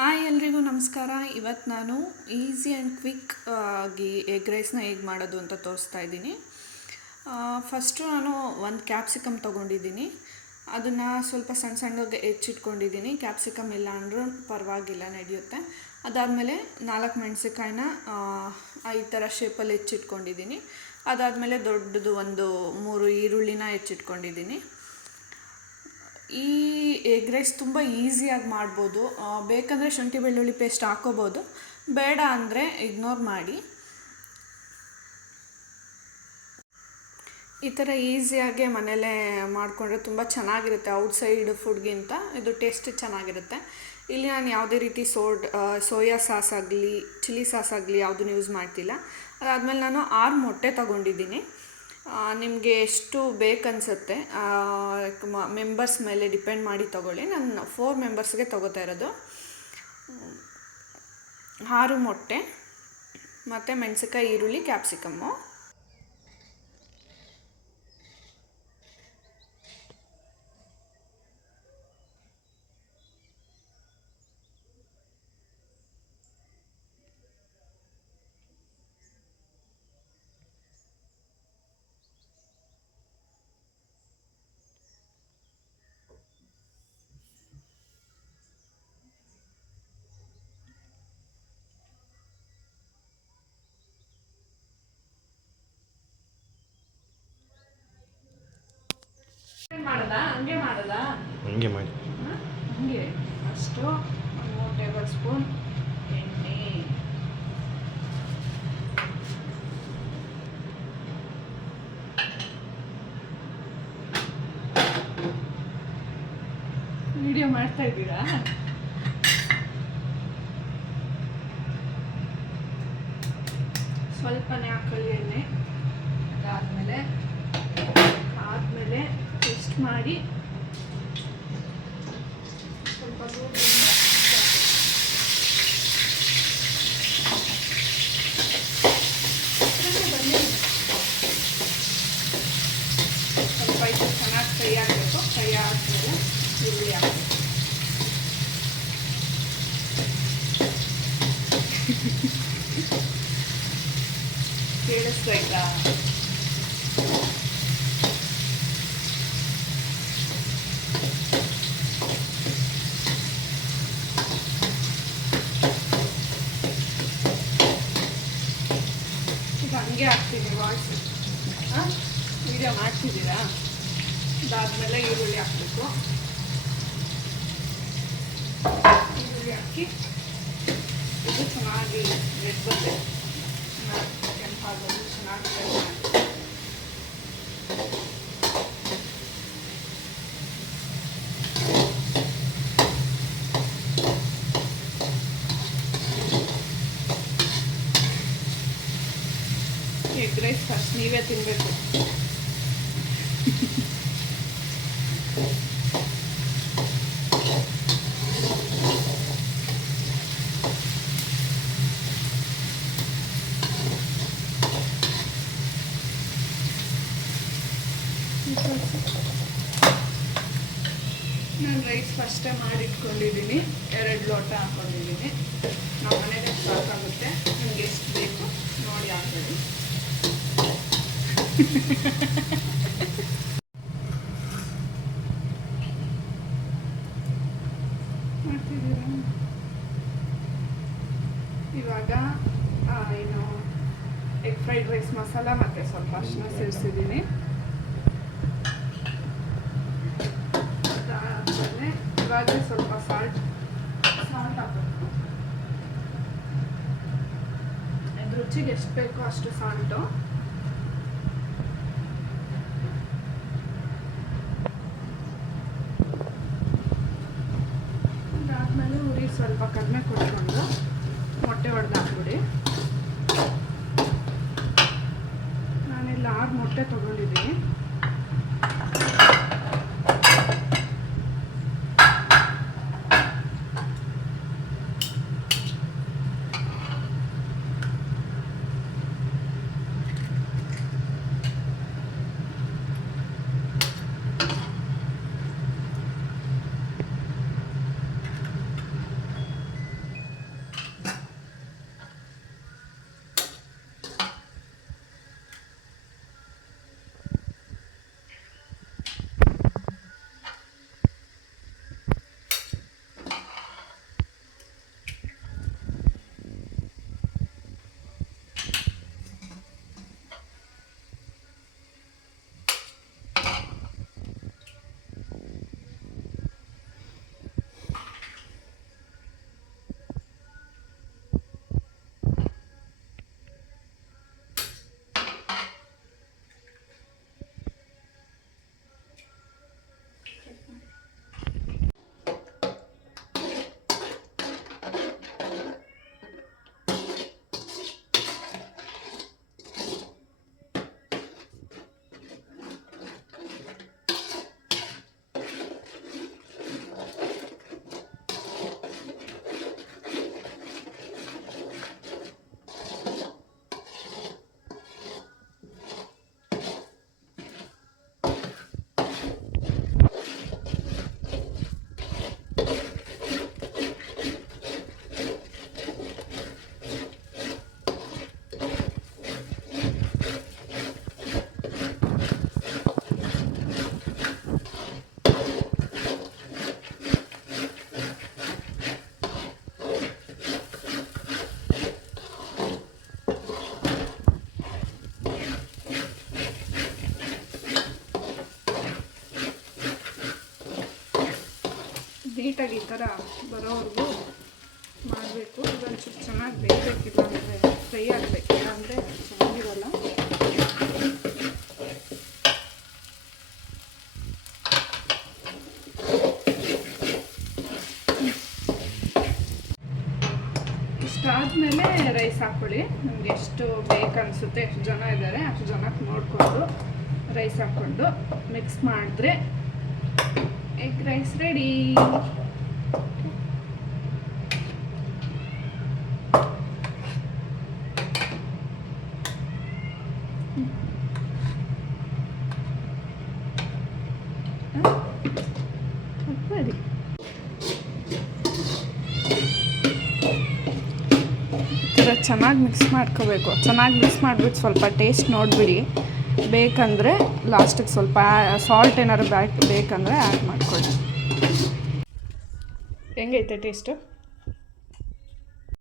Hi ಎಲ್ರಿಗೂ ನಮಸ್ಕಾರ. ಇವತ್ತು ನಾನು ಈಸಿ ಆ್ಯಂಡ್ ಕ್ವಿಕ್ ಆಗಿ ಎಗ್ ರೈಸ್ನ ಹೇಗೆ ಮಾಡೋದು ಅಂತ ತೋರಿಸ್ತಾ ಇದ್ದೀನಿ. ಫಸ್ಟು ನಾನು ಒಂದು ಕ್ಯಾಪ್ಸಿಕಮ್ ತೊಗೊಂಡಿದ್ದೀನಿ. ಅದನ್ನು ಸ್ವಲ್ಪ ಸಣ್ಣ ಸಣ್ಣಗೆ ಹೆಚ್ಚಿಟ್ಕೊಂಡಿದ್ದೀನಿ. ಕ್ಯಾಪ್ಸಿಕಮ್ ಇಲ್ಲ ಅಂದರೂ ಪರವಾಗಿಲ್ಲ, ನಡೆಯುತ್ತೆ. ಅದಾದಮೇಲೆ ನಾಲ್ಕು ಮೆಣಸಿಕಾಯಿನ ಈ ಥರ ಶೇಪಲ್ಲಿ ಹೆಚ್ಚಿಟ್ಕೊಂಡಿದ್ದೀನಿ. ಅದಾದಮೇಲೆ ದೊಡ್ಡದು ಒಂದು ಮೂರು ಈರುಳ್ಳಿನ ಹೆಚ್ಚಿಟ್ಕೊಂಡಿದ್ದೀನಿ. ಈ ಎಗ್ ರೈಸ್ ತುಂಬ ಈಸಿಯಾಗಿ ಮಾಡ್ಬೋದು. ಬೇಕಂದರೆ ಶುಂಠಿ ಬೆಳ್ಳುಳ್ಳಿ ಪೇಸ್ಟ್ ಹಾಕೋಬೋದು. ಬೇಡ ಅಂದರೆ ಇಗ್ನೋರ್ ಮಾಡಿ. ಈ ಥರ ಈಸಿಯಾಗೆ ಮನೇಲೇ ಮಾಡಿಕೊಂಡ್ರೆ ತುಂಬ ಚೆನ್ನಾಗಿರುತ್ತೆ ಔಟ್ಸೈಡ್ ಫುಡ್ಗಿಂತ ಇದು ಟೇಸ್ಟ್ ಚೆನ್ನಾಗಿರುತ್ತೆ. ಇಲ್ಲಿ ನಾನು ಯಾವುದೇ ರೀತಿ ಸೋಡ್ ಸೋಯಾ ಸಾಸ್ ಆಗಲಿ, ಚಿಲ್ಲಿ ಸಾಸ್ ಆಗಲಿ ಯಾವುದನ್ನು ಯೂಸ್ ಮಾಡ್ತಿಲ್ಲ. ಅದಾದಮೇಲೆ ನಾನು ಆರು ಮೊಟ್ಟೆ ತೊಗೊಂಡಿದ್ದೀನಿ. ನಿಮಗೆ ಎಷ್ಟು ಬೇಕನ್ಸುತ್ತೆ? ಮೆಂಬರ್ಸ್ ಮೇಲೆ ಡಿಪೆಂಡ್ ಮಾಡಿ ತೊಗೊಳ್ಳಿ. ನಾನು ಫೋರ್ ಮೆಂಬರ್ಸ್ಗೆ ತೊಗೋತಾ ಇರೋದು. ಆರು ಮೊಟ್ಟೆ, ಮತ್ತು ಮೆಣಸಿಕಾಯಿ ಈರುಳ್ಳಿ ಕ್ಯಾಪ್ಸಿಕಮ್ಮು ಮಾಡದ ಹಂಗೆ ಮಾಡದ? ಹಂಗೆ ಮಾಡಿ. ಹಂಗೆ. ಒಂದು ಮೂರು ಟೇಬಲ್ ಸ್ಪೂನ್ ಎಣ್ಣೆ. ವಿಡಿಯೋ ಮಾಡ್ತಾ ಇದ್ದೀರಾ? ಸ್ವಲ್ಪನೇ ಹಾಕೊಳ್ಳಿ ಎಣ್ಣೆ. ಅದಾದಮೇಲೆ ಮಾಡಿ ಸ್ವಲ್ಪ. ಸ್ವಲ್ಪ ಇದು ಚೆನ್ನಾಗಿ ಕೈ ಹಾಕಬೇಕು ಕೈ ಹಾಕಿದ್ಮೇಲೆ ಈರುಳ್ಳಿ ಹಾಕಬೇಕು. ಹಂಗೆ ಹಾಕ್ತೀನಿ ವಾಯ್ಸ್ ಹಾಂ? ವಿಡಿಯೋ ಮಾಡ್ತಿದ್ದೀರಾ ಅದಾದಮೇಲೆ ಈರುಳ್ಳಿ ಹಾಕಬೇಕು. ಈರುಳ್ಳಿ ಹಾಕಿ ಇದು ಚೆನ್ನಾಗಿ ರೆಡ್ ಬಂದೆ ಚೆನ್ನಾಗಿ ಕೆಂಪಾಗೋದು, ಚೆನ್ನಾಗಿ ರೈಸ್ ಫಸ್ಟ್ ನೀವೇ ತಿನ್ನಬೇಕು ನಾನು ರೈಸ್ ಫಸ್ಟೇ ಮಾಡಿಟ್ಕೊಂಡಿದ್ದೀನಿ ಎರಡು ಲೋಟ ಹಾಕೊಂಡಿದ್ದೀನಿ ನಮ್ಮ ಮನೆಗೆ ಸಾಕಾಗುತ್ತೆ, ನಿಮ್ಗೆ ಎಷ್ಟು ಬೇಕು, ನೋಡಿ ಹಾಕೊಳ್ಳಿ ಇವಾಗ ಏನು ಎಗ್ ಫ್ರೈಡ್ ರೈಸ್ ಮಸಾಲ ಮತ್ತು ಸ್ವಲ್ಪ ಅರಿಶಿನ ಸೇರಿಸಿದ್ದೀನಿ. ಅದಾದಮೇಲೆ ಇವಾಗ ಸ್ವಲ್ಪ ಸಾಲ್ಟ್ ಸಾಲ್ಟ್ ಹಾಕಬೇಕು. ರುಚಿಗೆ ಎಷ್ಟು ಬೇಕೋ ಅಷ್ಟು ಸಾಲ್ಟು ಅದಾದಮೇಲೆ ಉರಿ ಸ್ವಲ್ಪ ಕಡಿಮೆ ಕೊಟ್ಕೊಂಡು ಮೊಟ್ಟೆ ಹೊಡೆದು ಹಾಕ್ಬಿಡಿ. ನಾನಿಲ್ಲಿ ಆರು ಮೊಟ್ಟೆ ತೊಗೊಂಡಿದ್ದೀನಿ. ಲೈಟಾಗಿ ಈ ಥರ ಬರೋವರೆಗೂ ಮಾಡಬೇಕು. ಇದೊಂಚೂರು ಚೆನ್ನಾಗಿ ಬೇಯಬೇಕಿಲ್ಲ ಅಂದರೆ ಫ್ರೈ ಆಗಬೇಕು. ಅಂದರೆ ಚೆನ್ನಾಗಿರಲ್ಲ. ಇಷ್ಟಾದಮೇಲೆ ರೈಸ್ ಹಾಕ್ಕೊಳ್ಳಿ. ನಮ್ಗೆ ಎಷ್ಟು ಬೇಕನ್ಸುತ್ತೆ, ಎಷ್ಟು ಜನ ಇದ್ದಾರೆ, ಅಷ್ಟು ಜನಕ್ಕೆ ನೋಡಿಕೊಂಡು ರೈಸ್ ಹಾಕ್ಕೊಂಡು ಮಿಕ್ಸ್ ಮಾಡಿದ್ರೆ ಎಗ್ ರೈಸ್ ರೆಡಿ ಸರಿ ಈ ಚೆನ್ನಾಗಿ ಮಿಕ್ಸ್ ಮಾಡ್ಕೋಬೇಕು. ಚೆನ್ನಾಗಿ ಮಿಕ್ಸ್ ಮಾಡಿಬಿಟ್ಟು ಸ್ವಲ್ಪ ಟೇಸ್ಟ್ ನೋಡಿಬಿಡಿ. ಬೇಕಂದರೆ ಲಾಸ್ಟಿಗೆ ಸ್ವಲ್ಪ ಸಾಲ್ಟ್ ಏನಾದ್ರು ಬ್ಯಾಕ್, ಬೇಕಂದರೆ ಆ್ಯಡ್ ಮಾಡ್ಕೊಳ್ಳಿ. ಹೆಂಗೈತೆ ಟೇಸ್ಟು